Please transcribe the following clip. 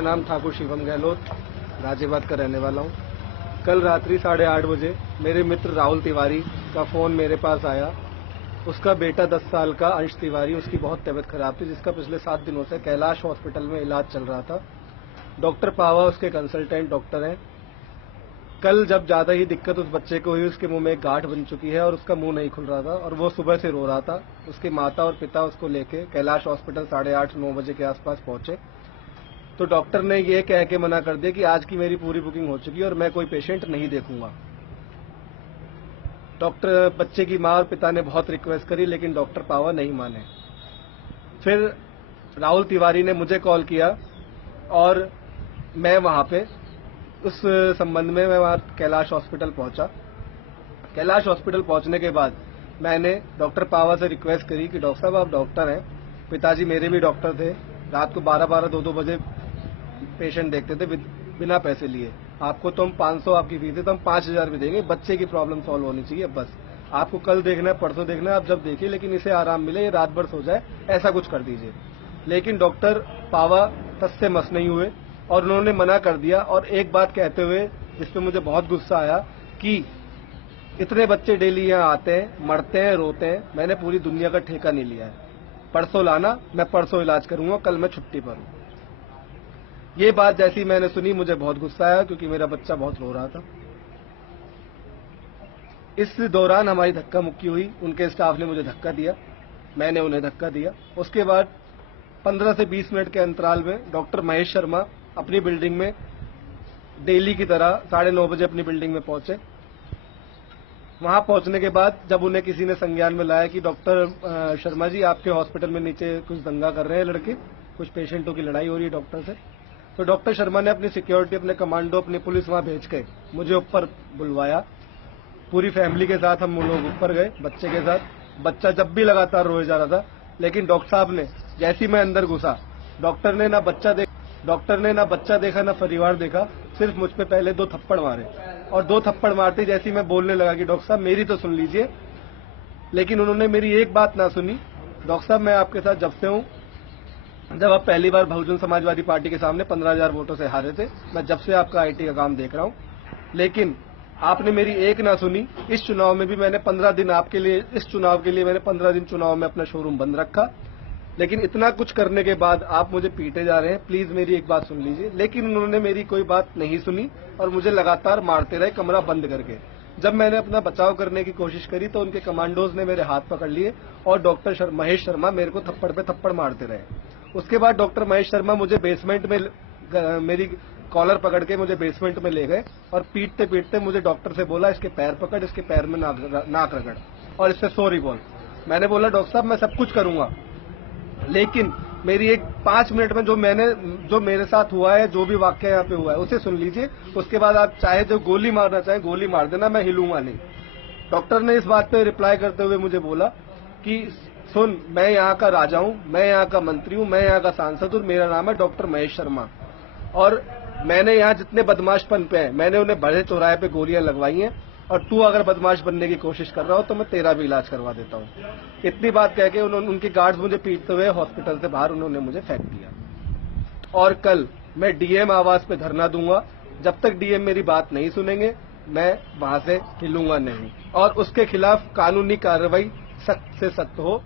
मेरा नाम ठाकुर शिवम गहलोत, गाजियाबाद का रहने वाला हूँ। कल रात्रि 8:30 बजे मेरे मित्र राहुल तिवारी का फोन मेरे पास आया। उसका बेटा 10 साल का अंश तिवारी, उसकी बहुत तबीयत खराब थी, जिसका पिछले 7 दिनों से कैलाश हॉस्पिटल में इलाज चल रहा था। डॉक्टर पावा उसके कंसल्टेंट डॉक्टर हैं। कल जब ज्यादा ही दिक्कत उस बच्चे को हुई, उसके मुंह में एक गांठ बन चुकी है और उसका मुंह नहीं खुल रहा था और वो सुबह से रो रहा था। उसके माता और पिता उसको लेके कैलाश हॉस्पिटल 8:30-9 बजे के आसपास पहुंचे तो डॉक्टर ने ये कह के मना कर दिया कि आज की मेरी पूरी बुकिंग हो चुकी है और मैं कोई पेशेंट नहीं देखूंगा। डॉक्टर बच्चे की मां और पिता ने बहुत रिक्वेस्ट करी, लेकिन डॉक्टर पावा नहीं माने। फिर राहुल तिवारी ने मुझे कॉल किया और मैं वहां पे उस संबंध में मैं वहां कैलाश हॉस्पिटल पहुंचा। कैलाश हॉस्पिटल पहुंचने के बाद मैंने डॉक्टर पावा से रिक्वेस्ट करी कि डॉक्टर साहब आप डॉक्टर हैं, पिताजी मेरे भी डॉक्टर थे, रात को 12-12, 2-2 बजे पेशेंट देखते थे बिना पैसे लिए। आपको तो हम 500 आपकी फीस है तो हम 5000 भी देंगे, बच्चे की प्रॉब्लम सॉल्व होनी चाहिए बस। आपको कल देखना है, परसों देखना है, आप जब देखिए, लेकिन इसे आराम मिले, ये रात भर सो जाए, ऐसा कुछ कर दीजिए। लेकिन डॉक्टर पावा तस से मस नहीं हुए और उन्होंने मना कर दिया। और एक बात कहते हुए जिसपे मुझे बहुत गुस्सा आया कि इतने बच्चे डेली यहाँ आते हैं, मरते हैं, रोते हैं, मैंने पूरी दुनिया का ठेका नहीं लिया है। परसों लाना, मैं परसों इलाज करूंगा, कल मैं छुट्टी पर हूं। ये बात जैसी मैंने सुनी मुझे बहुत गुस्सा आया, क्योंकि मेरा बच्चा बहुत रो रहा था। इस दौरान हमारी धक्का मुक्की हुई, उनके स्टाफ ने मुझे धक्का दिया, मैंने उन्हें धक्का दिया। उसके बाद 15 से 20 मिनट के अंतराल में डॉक्टर महेश शर्मा अपनी बिल्डिंग में डेली की तरह 9:30 बजे अपनी बिल्डिंग में पहुंचे। वहां पहुंचने के बाद जब उन्हें किसी ने संज्ञान में लाया कि डॉक्टर शर्मा जी आपके हॉस्पिटल में नीचे कुछ दंगा कर रहे हैं लड़के, कुछ पेशेंटों की लड़ाई हो रही है डॉक्टर से, तो डॉक्टर शर्मा ने अपनी सिक्योरिटी, अपने कमांडो, अपनी पुलिस वहां भेज के मुझे ऊपर बुलवाया। पूरी फैमिली के साथ हम लोग ऊपर गए, बच्चे के साथ। बच्चा जब भी लगातार रोए जा रहा था, लेकिन डॉक्टर साहब ने, जैसे ही मैं अंदर घुसा, डॉक्टर ने ना बच्चा देखा ना परिवार देखा, सिर्फ मुझ पे पहले 2 थप्पड़ मारे। और 2 थप्पड़ मारते जैसे ही मैं बोलने लगा कि डॉक्टर साहब मेरी तो सुन लीजिए, लेकिन उन्होंने मेरी एक बात ना सुनी। डॉक्टर साहब मैं आपके साथ जब से हूं, जब आप पहली बार बहुजन समाजवादी पार्टी के सामने 15,000 वोटों से हारे थे, मैं जब से आपका आईटी का काम देख रहा हूं, लेकिन आपने मेरी एक ना सुनी। इस चुनाव में भी मैंने 15 दिन आपके लिए, इस चुनाव के लिए मैंने 15 दिन चुनाव में अपना शोरूम बंद रखा, लेकिन इतना कुछ करने के बाद आप मुझे पीटे जा रहे हैं। प्लीज मेरी एक बात सुन लीजिए। लेकिन उन्होंने मेरी कोई बात नहीं सुनी और मुझे लगातार मारते रहे, कमरा बंद करके। जब मैंने अपना बचाव करने की कोशिश करी तो उनके कमांडोज ने मेरे हाथ पकड़ लिए और डॉक्टर महेश शर्मा मेरे को थप्पड़ पे थप्पड़ मारते रहे। उसके बाद डॉक्टर महेश शर्मा मुझे बेसमेंट में, मेरी कॉलर पकड़ के मुझे बेसमेंट में ले गए और पीटते पीटते मुझे डॉक्टर से बोला इसके पैर पकड़, इसके पैर में नाक रगड़ और इससे सॉरी बोल। मैंने बोला डॉक्टर साहब मैं सब कुछ करूंगा, लेकिन मेरी एक 5 मिनट में जो मेरे साथ हुआ है, जो भी वाक्य यहाँ पे हुआ है उसे सुन लीजिए। उसके बाद आप चाहे जो गोली मारना चाहे गोली मार देना, मैं हिलूंगा नहीं। डॉक्टर ने इस बात पे रिप्लाई करते हुए मुझे बोला कि सुन, मैं यहाँ का राजा हूँ, मैं यहाँ का मंत्री हूँ, मैं यहाँ का सांसद हूँ, मेरा नाम है डॉक्टर महेश शर्मा, और मैंने यहाँ जितने बदमाश पनपे हैं मैंने उन्हें बड़े चौराहे पे गोलियां लगवाई हैं, और तू अगर बदमाश बनने की कोशिश कर रहा हो तो मैं तेरा भी इलाज करवा देता हूँ। इतनी बात कह के उनके गार्ड्स मुझे पीटते हुए हॉस्पिटल से बाहर उन्होंने मुझे फेंक दिया। और कल मैं डीएम आवास पे धरना दूंगा, जब तक डीएम मेरी बात नहीं सुनेंगे मैं वहां से हिलूंगा नहीं, और उसके खिलाफ कानूनी कार्रवाई सख्त से सख्त हो।